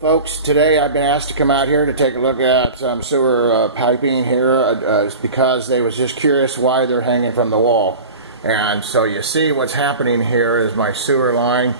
Folks, today I've been asked to come out here to take a look at some sewer piping here because they was just curious why they're hanging from the wall. And so you see what's happening here is my sewer line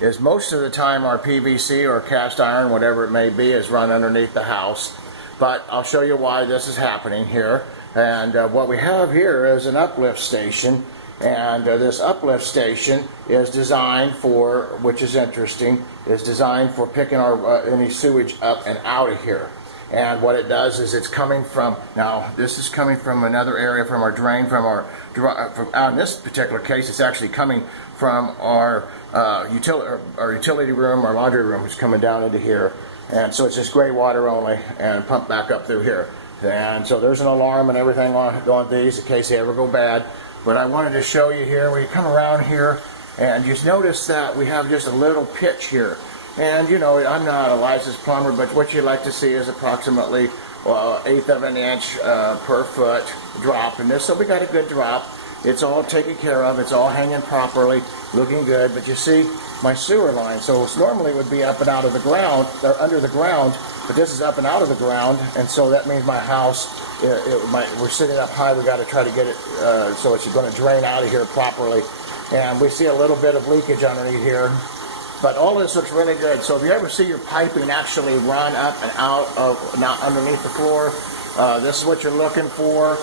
is most of the time our PVC or cast iron, whatever it may be, is run underneath the house. But I'll show you why this is happening here. And what we have here is an uplift station. And this uplift station is designed for, which is interesting, is designed for picking our any sewage up and out of here. And what it does is it's coming from, now this is coming from another area from our drain, in this particular case it's actually coming from our utility room, our laundry room is coming down into here. And so it's just gray water only and pumped back up through here. And so there's an alarm and everything on these in case they ever go bad. But I wanted to show you here, we come around here and you notice that we have just a little pitch here. And you know, I'm not a licensed plumber, but what you like to see is approximately 1/8 of an inch per foot drop in this. So we got a good drop. It's all taken care of. It's all hanging properly, looking good. But you see my sewer line. So it normally would be up and out of the ground, or under the ground, but this is up and out of the ground. And so that means my house, we're sitting up high. We got to try to get it so it's going to drain out of here properly. And we see a little bit of leakage underneath here. But all this looks really good. So if you ever see your piping actually run up and out of, not underneath the floor, this is what you're looking for.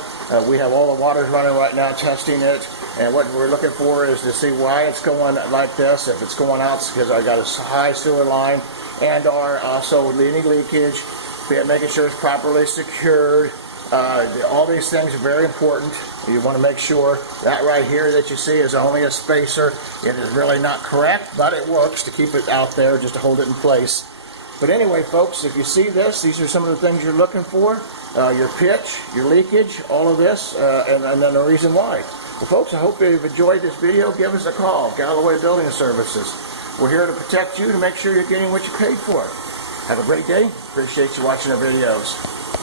We have all the waters running right now testing it. And what we're looking for is to see why it's going like this. If it's going out, it's because I got a high sewer line, and also any leakage, making sure it's properly secured. All these things are very important. You want to make sure that right here that you see is only a spacer. It is really not correct, but it works to keep it out there, just to hold it in place. But anyway, folks, if you see this, these are some of the things you're looking for. Your pitch, your leakage, all of this, and then the reason why. Well, folks, I hope you've enjoyed this video. Give us a call, Galloway Building Services. We're here to protect you, to make sure you're getting what you paid for. Have a great day. Appreciate you watching our videos.